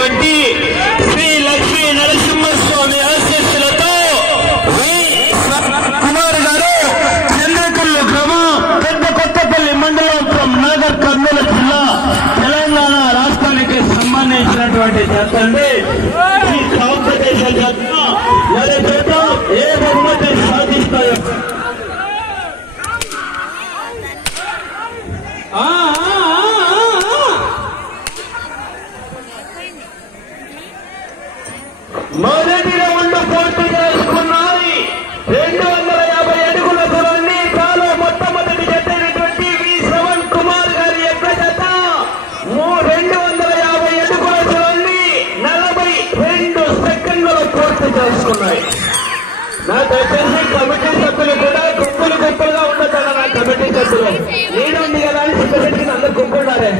అయినటువంటి శ్రీ లక్ష్మీ నరసింహస్వామి ఆశీస్సులతో కుమార్ గారు చంద్రకల్లు గ్రామం పెద్ద కొత్తపల్లి మండలం ఫ్రమ్ నాగర్ కర్నూలు జిల్లా తెలంగాణ రాష్ట్రానికి సంబంధించినటువంటి జతండి. ఈ కాంపిటీషన్ జత మరి జత ఏ బహుమతి సాధిస్తాయో మొదటి రౌండ్ పూర్తి చేసుకున్నాయి. 250 అడుగుల దూరాన్ని తాలో మొట్టమొదటి జత అయినటువంటి వి శ్రవణ్ కుమార్ గారి యొక్క జత 250 అడుగుల దూరాన్ని 42 సెకండ్లలో పూర్తి చేసుకున్నాయి. నాకు వచ్చేసి కమిటీ సభ్యులు కూడా గుంపులుగా ఉండదు. నా కమిటీ సభ్యులు నేను ఉంది కదా అని చెప్పేసి అందరు గుంపున్నారే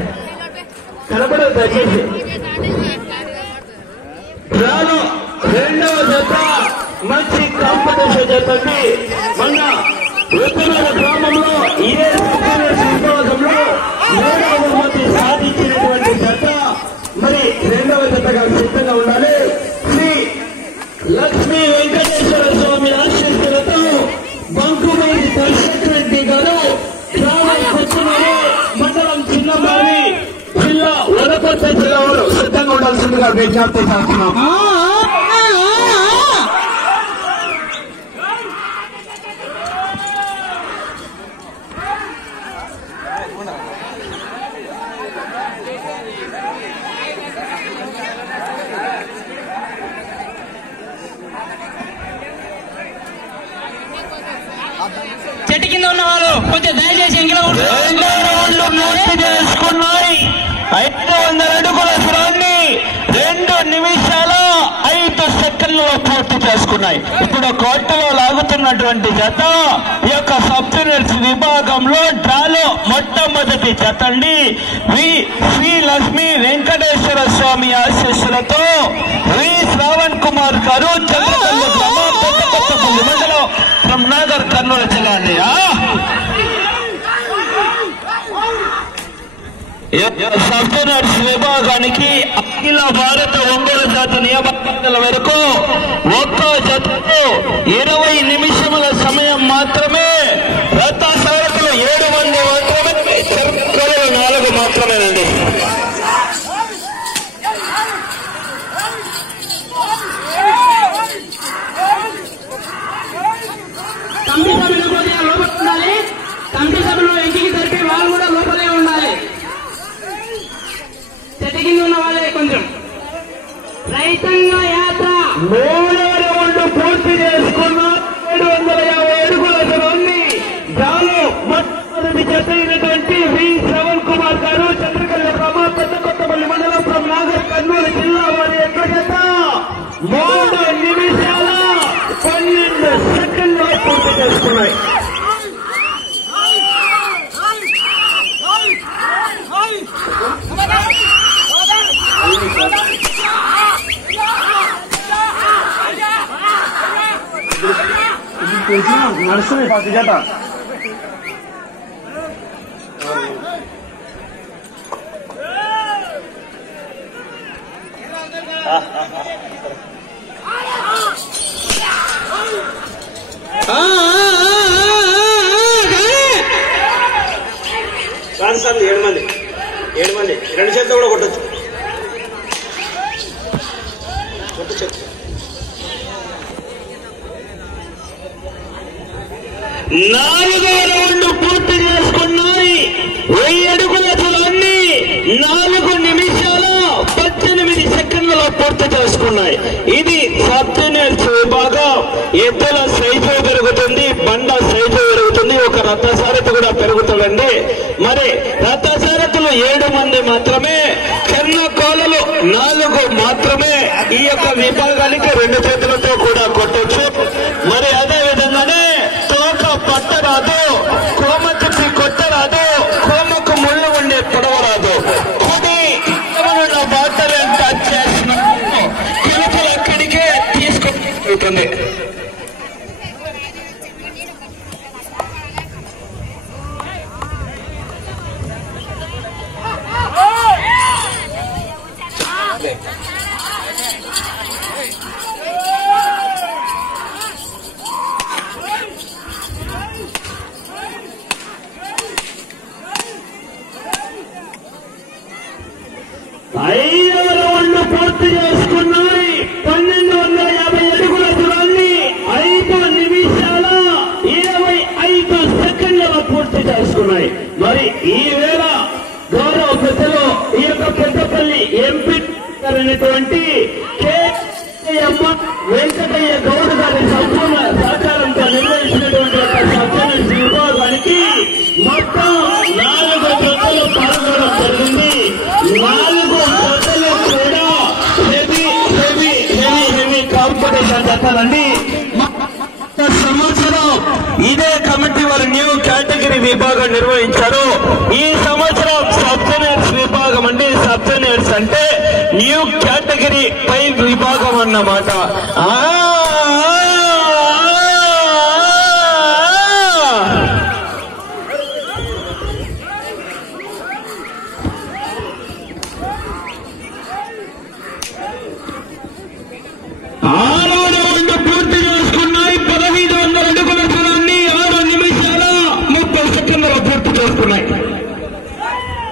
కనపడదు. దయచేసి రెండవ జత మంచి కాంపిటీషన్ జతండి. మన ఉత్తరాల గ్రామంలో ఏ విభాగంలో 7వ బహుమతి సాధించినటువంటి జత మరి రెండవ జతగా సిద్ధంగా ఉండాలి. శ్రీ లక్ష్మీ వెంకటేశ్వర స్వామి ఆశీస్సులతో బంకుమూరి దర్శక్ రెడ్డి గారు గ్రామం కొచ్చినూరు మండలం చిన్నమారి జిల్లా వనపర్తి జిల్లా వారు సిద్ధంగా ఉండాల్సిందిగా విజ్ఞప్తి చేస్తున్నాం. చెట్టు కింద ఉన్న వాళ్ళు కొంచెం దయచేసి ఇంట్లో పూర్తి చేసుకున్నాయి. 500 అడుగుల దూరాన్ని 2 నిమిషాల 5 సెకండ్లలో పూర్తి చేసుకున్నాయి. ఇప్పుడు కోర్టులో లాగుతున్నటువంటి జత ఈ యొక్క సబ్ జూనియర్స్ విభాగంలో డ్రాలో మొట్టమొదటి జత అండి. శ్రీ లక్ష్మీ వెంకటేశ్వర స్వామి ఆశీస్సులతో వి శ్రావణ్ కుమార్ గారు చంద్రకల్లు గ్రామం కొత్తపల్లి మండలం ఫ్రమ్ నాగర్ కర్నూలు జిల్లా అండి. సబ్ జూనియర్స్ విభాగానికి అఖిల భారత ఒంగోలు జాతి నియామకాల వరకు ఒక్క జతకు 20 నిమిషముల సమయం మాత్రమే. రథ సారథులు 7 మంది మాత్రమే, 4 మాత్రమేనండి. కమిటీ సభ్యులు కొద్దిగా లోపల ఉండాలి. కమిటీ సభ్యులు ఇంటికి జరిపి వాళ్ళు కూడా లోపలే ఉండాలి. చెట్టు కింద ఉన్న వాళ్ళే కొంచెం రైతాంగ యాత్ర 3వ రౌండ్ పూర్తి చేసుకున్న 750 అడుగుల దూరాన్ని గాలో మొట్టమొదటి జత అయినటువంటి వి శ్రవణ్ కుమార్ గారు చంద్రకల్లు గ్రామం పెద్ద కొత్తపల్లి మండలం ఫ్రమ్ నాగర్ కర్నూలు జిల్లా వారి యొక్క జత 3 నిమిషాల 12 సెకండ్లలో పూర్తి చేసుకున్నాయి. నడుస్తుంది ఫస్ట్ జత. సార్ 7 మంది 2 చేతులు కూడా కొట్టచ్చు. నాలుగో రౌండ్ పూర్తి చేసుకున్నాయి. 1000 అడుగుల దూరాన్ని 4 నిమిషాల 18 సెకండ్లలో పూర్తి చేసుకున్నాయి. ఇది సబ్ జూనియర్స్ విభాగం. ఎద్దుల సైజు పెరుగుతుంది, బండ సైజు పెరుగుతుంది, ఒక రథసారథి కూడా పెరుగుతుందండి. మరి రథసారథులు 7 మంది మాత్రమే, కన్న కోలలు 4 మాత్రమే. ఈ యొక్క విభాగానికి 2 చేతులతో కూడా కొట్టొచ్చు. మరి అదే విధంగానే తోక పట్టరాదు, కోమ తిప్పి కొట్టరాదు, కోమకు ముళ్ళు ఉండే పొడవరాదు. కుడి బాటలు టచ్ చేసిన పిలుపులు అక్కడికే తీసుకుంటుంది. 5వ రౌండ్ పూర్తి చేసుకున్నాయి. 1250 అడుగుల దూరాన్ని 5 నిమిషాల 25 సెకండ్లలో పూర్తి చేసుకున్నాయి. మరి ఈ వేళ గౌరవ పెద్దలు ఈ యొక్క పెద్దపల్లి ఎంపీ అయినటువంటి వెంకటయ్య గౌడ్ గారి సంపూర్ణ సహకారంతో నిర్వహించినటువంటి సబ్జెక్ట్ విభాగానికి మొత్తం 4 జతలు పాల్గొనడం జరిగింది. 4 జతలు కూడా హెవీ కాంపిటీషన్ జతలండి. సంవత్సరం ఇదే కమిటీ వారు న్యూ కేటగిరీ విభాగం నిర్వహించారు. ఈ సంవత్సరం సబ్ జూనియర్స్ విభాగం అండి. సబ్ జూనియర్స్ అంటే న్యూ కేటగిరీ పై విభాగం అన్నమాట.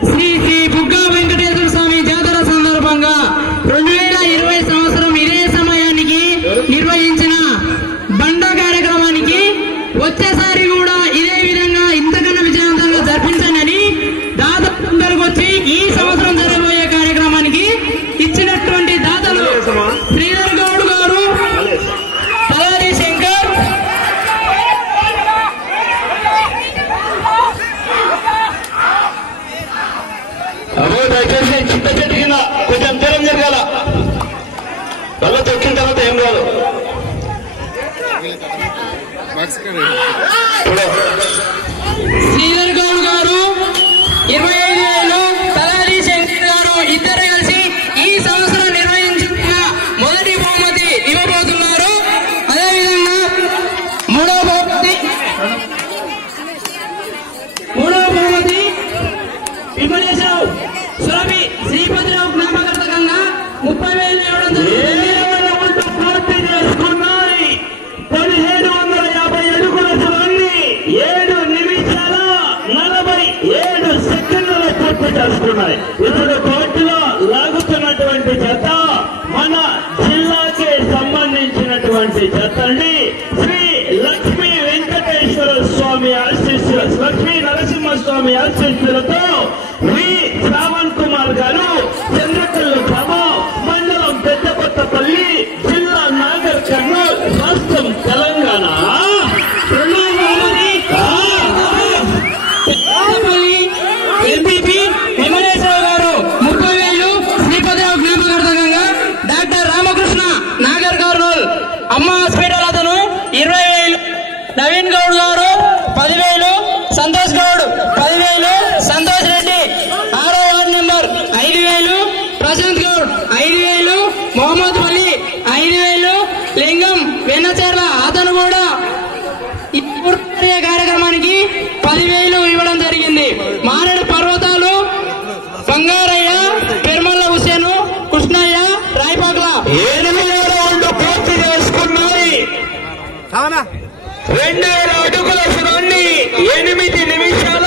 శ్రీ శ్రీ బుగ్గా వెంకటేశ్వర స్వామి జాతర సందర్భంగా 2020 సంవత్సరం ఇదే సమయానికి నిర్వహించిన బండ కార్యక్రమానికి వచ్చేసారి కూడా ఇదే విధంగా ఇంతకన్నా విజయవంతంగా జరిపించండి దాదాపు వచ్చి ఈ సంవత్సరం జరగబోయే కార్యక్రమానికి ఇచ్చినటువంటి దాతలు శ్రీధర్ గౌడ్ గారు, తలారి శంకర్, దయచేసి చిత్త చెట్టు కింద కొంచెం దూరం జరగాల. వల్ల తొక్కిన తర్వాత ఏం కాదు. శ్రీధర్ గౌడ్ గారు 25,000, తలారి శంకర్ గారు ఇద్దరు కలిసి ఈ సంవత్సరం నిర్వహించిన మొదటి బహుమతి ఇవ్వబోతున్నారు. అదేవిధంగా మూడవ బహుమతి విమలేశ్వరరావు సురభి శ్రీపతిరావు జ్ఞాపకార్థకంగా 30,000 ఇవ్వడం జరిగింది. పూర్తి చేసుకున్నాయి. 1750 అడుగుల దూరాన్ని 7 నిమిషాల 47 సెకండ్లలో పూర్తి చేసుకున్నాయి. ఇప్పుడు కోర్టులో లాగుతున్నటువంటి జత మన జిల్లాకి సంబంధించినటువంటి జత అండి. శ్రీ లక్ష్మీ వెంకటేశ్వర స్వామి ఆశీస్సులు, లక్ష్మీ నరసింహస్వామి ఆశీస్సులతో వి శ్రావణ్ కుమార్ గారు చంద్రకల్లు గ్రామం, మండలం పెద్దకొత్తపల్లి, జిల్లా నాగర్ కర్నూల్, రాష్ట్రం తెలంగాణ. ఎంపీపీ విమలేశ్వరరావు గారు 30,000, శ్రీపతిరావు జ్ఞాపకార్థకంగా డాక్టర్ రామకృష్ణ నాగర్ కర్నూల్ అమ్మ హాస్పిటల్ అతను 20,000, నవీన్ గౌడ్ గారు 10,000, సంతోష్ గౌడ్ 10,000, సంతోష్ రెడ్డి 6వ వార్డు నెంబర్ 5,000, ప్రశాంత్ గౌడ్ 5,000, మొహమ్మద్ అలీ 5,000, లింగం వెన్నచెర్ల అతను కూడా ఈ కార్యక్రమానికి 10,000 ఇవ్వడం జరిగింది. మారేడు పర్వతాలు బంగారయ్య, పెరుమల్ల హుసేను, కృష్ణయ్య, రాయపాకల 8వ రౌండ్ పూర్తి చేసుకున్నాయి. 2,000 అడుగుల దూరాన్ని 8 నిమిషాల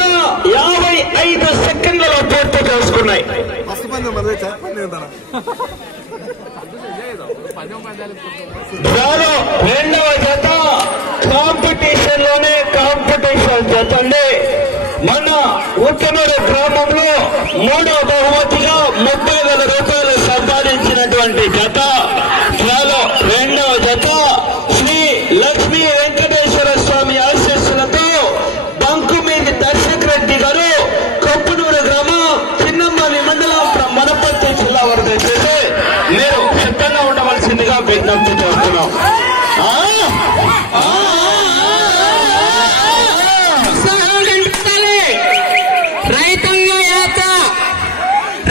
55 సెకండ్లలో పూర్తి చేసుకున్నాయి. రెండవ జత కాంపిటీషన్ లోనే కాంపిటీషన్ జత అండి. మన ఉత్తనూరు గ్రామంలో 3వ బహుమతిగా 30,000 రూపాయలు సంపాదించినటువంటి జత. రెండవ జత శ్రీ లక్ష్మీ వెంకటేశ్వర స్వామి ఆశీస్సులతో బంకుమీది దర్శక్ రెడ్డి గారు, కొప్పునూరు గ్రామం, చిన్నమ్మని మండలం, మనపర్తి జిల్లా వారు దయచేసి మీరు సిద్ధంగా ఉండవలసిందిగా విజ్ఞప్తి చేస్తున్నాం. రైతాంగ యాత్ర,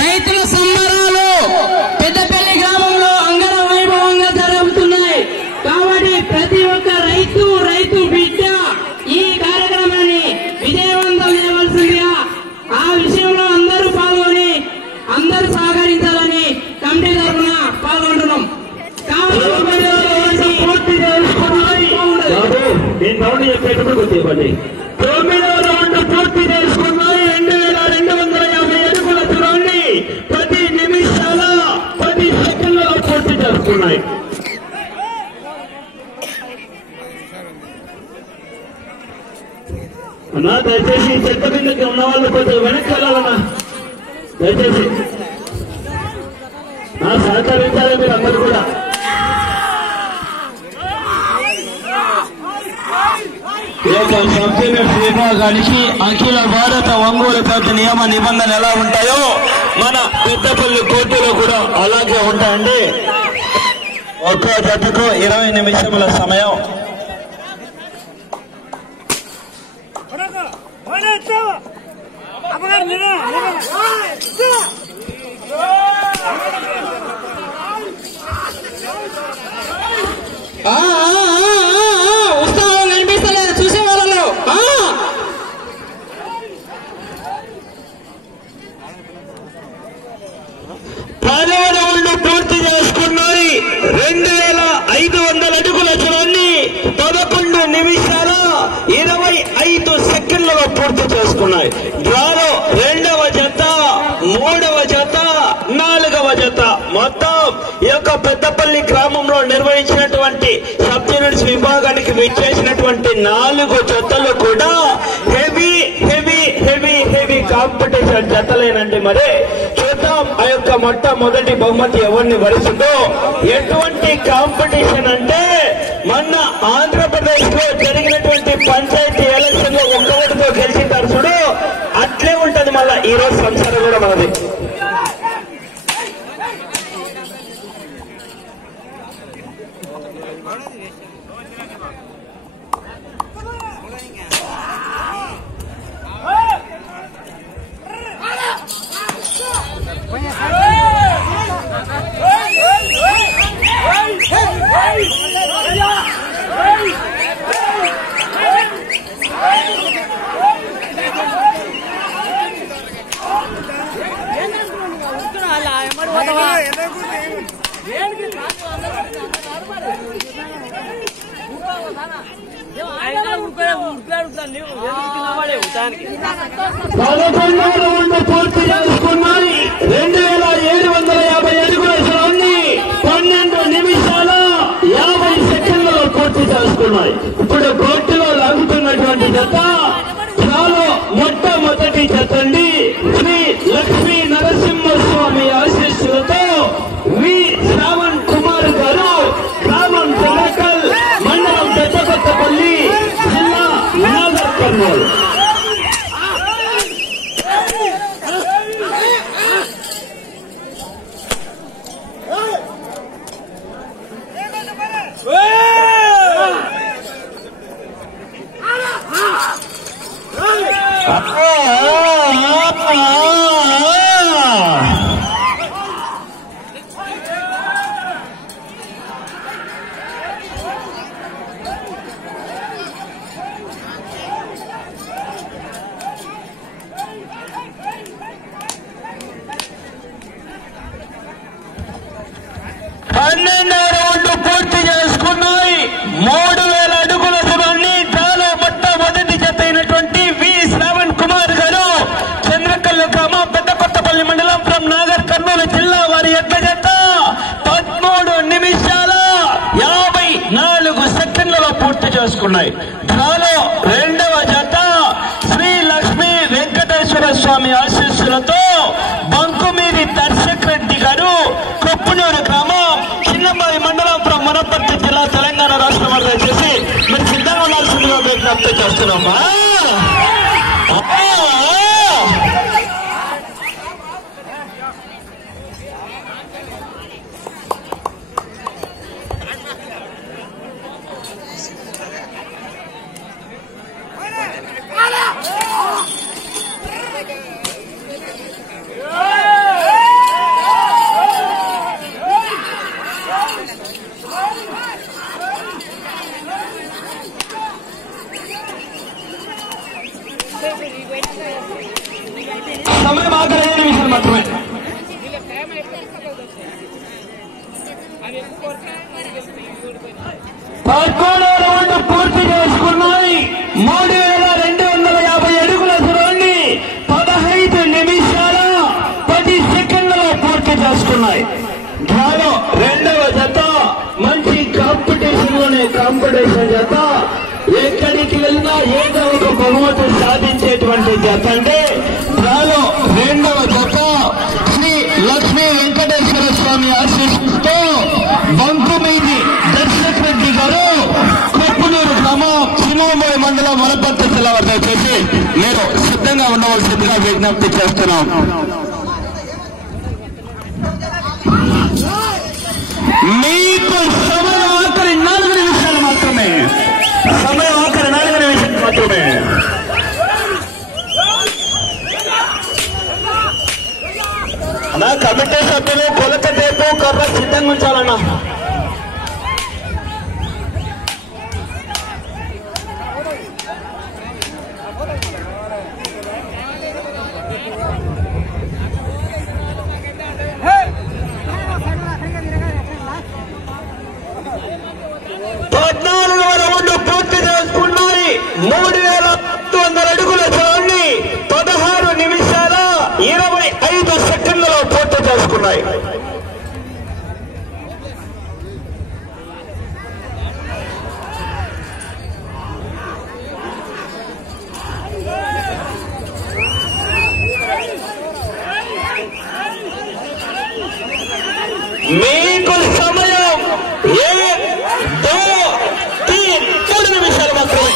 రైతుల సంబరాలు పెద్దపల్లి గ్రామంలో అంగర వైభవంగా జరుగుతున్నాయి. కాబట్టి ప్రతి ఒక్క రైతు బిడ్డ ఈ కార్యక్రమాన్ని విజయవంతం చేయవలసిందిగా, ఆ విషయంలో అందరూ పాల్గొని అందరూ సహకరించాలని కమిటీ నేను రౌండ్ చెప్పేటప్పుడు గుర్తుపడి 9వ రౌండ్ పూర్తి చేసుకున్నాయి. 2250 అడుగుల దూరాన్ని 10 నిమిషాల 10 సెకండ్లలో పూర్తి చేసుకున్నాయి. అన్నా దయచేసి చెత్త కిందకి ఉన్న వాళ్ళు కొంచెం వెనక్కి వెళ్ళాలన్నా, దయచేసి సహకరించాలి మీరు అందరూ కూడా. విభాగానికి అఖిల భారత ఒంగోలు పేట నియమ నిబంధనలు ఎలా ఉంటాయో మన పెద్దపల్లి కోర్టులో కూడా అలాగే ఉంటాయండి. ఒక్క జట్టుకు 20 నిమిషముల సమయం. ఉత్సాహం కనిపిస్తలేదు చూసే వాళ్ళలో. 10వ రౌండ్ పూర్తి చేసుకున్నాయి. 2500 అడుగుల దూరాన్ని 11 నిమిషాల 25 సెకండ్లలో పూర్తి చేసుకున్నాయి. డ్రాలో 2వ జత, 3వ జత, 4వ జత మొత్తం ఈ యొక్క పెద్దపల్లి గ్రామంలో నిర్వహించినటువంటి సబ్ యూనిట్స్ విభాగానికి విచ్చేసినటువంటి 4 జతలు కూడా heavy heavy heavy heavy competition జతలేనండి. మరి చూద్దాం ఆ యొక్క మొట్టమొదటి బహుమతి ఎవరిని వరిస్తుందో. ఎటువంటి కాంపిటీషన్ అంటే మొన్న ఆంధ్రప్రదేశ్ లో జరిగినటువంటి పంచాయతీ ఎలక్షన్ లో ఒక్క ఓటుతో గెలిచింటారు చూడు, అట్లే ఉంటది మళ్ళా ఈ రోజు సంసారం కూడా మనది. పూర్తి చేసుకున్నాయి. 2750 అడుగుల దూరాన్ని 12 నిమిషాల 50 సెకండ్లలో పూర్తి చేసుకున్నాయి. ఇప్పుడు కోర్టులో లాగుతున్నటువంటి జత చాలా మొట్టమొదటి జత అండి. శ్రీ లక్ష్మీ నరసింహస్వామి ఆశీస్సులతో వి శ్రావణ్ కుమార్ గారు, గ్రామం జనకల్, మండలం పెద్దకొత్తపల్లి, జిల్లా నాగర్ కర్నూలు. చేసుకున్నాయి. డ్రాలో 2వ జత శ్రీ లక్ష్మీ వెంకటేశ్వర స్వామి ఆశీస్సులతో బంకుమీది దర్శక్ రెడ్డి గారు, కొప్పునూరు గ్రామం, చిన్నమ్మాయి మండలం, వనపర్తి జిల్లా, తెలంగాణ రాష్ట్రం వారు దయచేసి మీరు సిద్ధంగా ఉండాల్సిందిగా విజ్ఞప్తి చేస్తున్నామా. సమయం ఆఖరి 5 నిమిషాలు మాత్రమే. 11వ రౌండ్ పూర్తి చేసుకున్నాం. డ్రాలో రెండవ జత మంచి కాంపిటీషన్ జత ఎక్కడికి వెళ్ళినా ఏదో ఒక బహుమతి సాధించేటువంటి జత అంటే డ్రాలో రెండవ జత శ్రీ లక్ష్మీ వెంకటేశ్వర స్వామి ఆశీస్సుతో బంకుమీది దర్శక్ రెడ్డి గారు కొప్పునూరు గ్రామం సింహమూడి మండలం వనపర్తి జిల్లా వద్ద వచ్చేసి మీరు సిద్ధంగా ఉండవలసిందిగా విజ్ఞప్తి చేస్తున్నాం. మీకు సమయం ఆఖరి 4 నిమిషాలు మాత్రమే. సమయం ఆఖరి 4 నిమిషాలు మాత్రమే. అన్నా కమిటీ సభ్యులు కొలత టేపు కర్ర సిద్ధంగా ఉంచాలన్నా. పూర్తి చేసుకున్నాయి. 3,800 అడుగుల దూరాన్ని 16 నిమిషాల 25 సెకండ్లలో పూర్తి చేసుకున్నాయి. మీకు సమయం 3 నిమిషాలు మాత్రమే.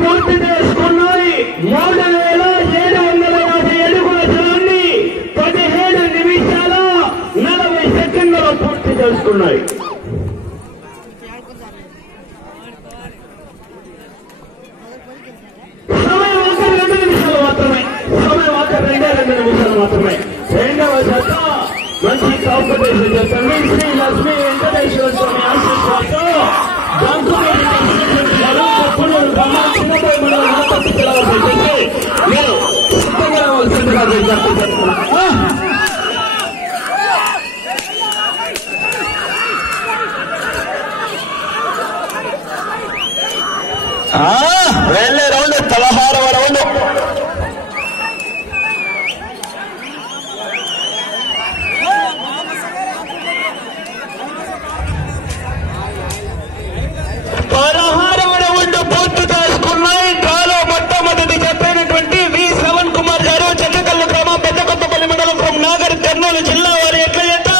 పూర్తి చేసుకున్నాయి. 3,750 అడుగుల దూరాన్ని 17 నిమిషాల 40 సెకండ్లలో పూర్తి చేసుకున్నాయి. సమయం ఆఖరి 2 నిమిషాలు మాత్రమే. సమయం ఆఖరి 2 నిమిషాలు మాత్రమే. రెండవ జత మంచి కాంపిటీషన్ చేస్తుంది. శ్రీ లక్ష్మీ వెంకటేశ్వర స్వామి ఆశీస్సులతో మీరు సిద్ధంగా వస్తుందిగా విజ్ఞప్తి చేస్తున్నా. వెళ్ళే రౌండ్ 16వ రౌండ్. పూర్తి చేసుకున్నాయి. డ్రాలో మొట్టమొదటి చెప్పినటువంటి వి7 కుమార్ గారు చెక్కకల్లు గ్రామం పెద్దకొత్తపల్లి మండలం ఫ్రం నాగర్ కర్నూలు జిల్లా వారి ఎట్లయితే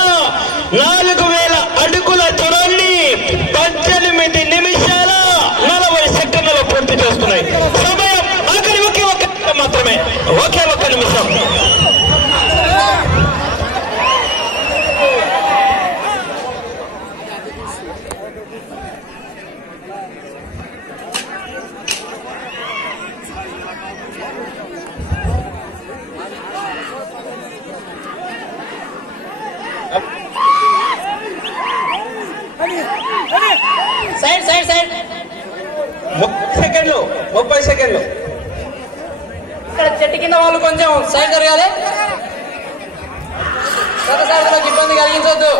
4,000 అడుగుల దూరాన్ని 18 నిమిషాల 40 సెకండ్లలో పూర్తి చేస్తున్నాయి. సమయం ఆఖరి ఒకే ఒక్క మాత్రమే. ఒకే ఒక్క నిమిషం. సైడ్ 30 సెకండ్లు. ఇక్కడ చెట్టు కింద వాళ్ళు కొంచెం సైడ్ జరగాలి. ఇబ్బంది కలిగించవద్దు.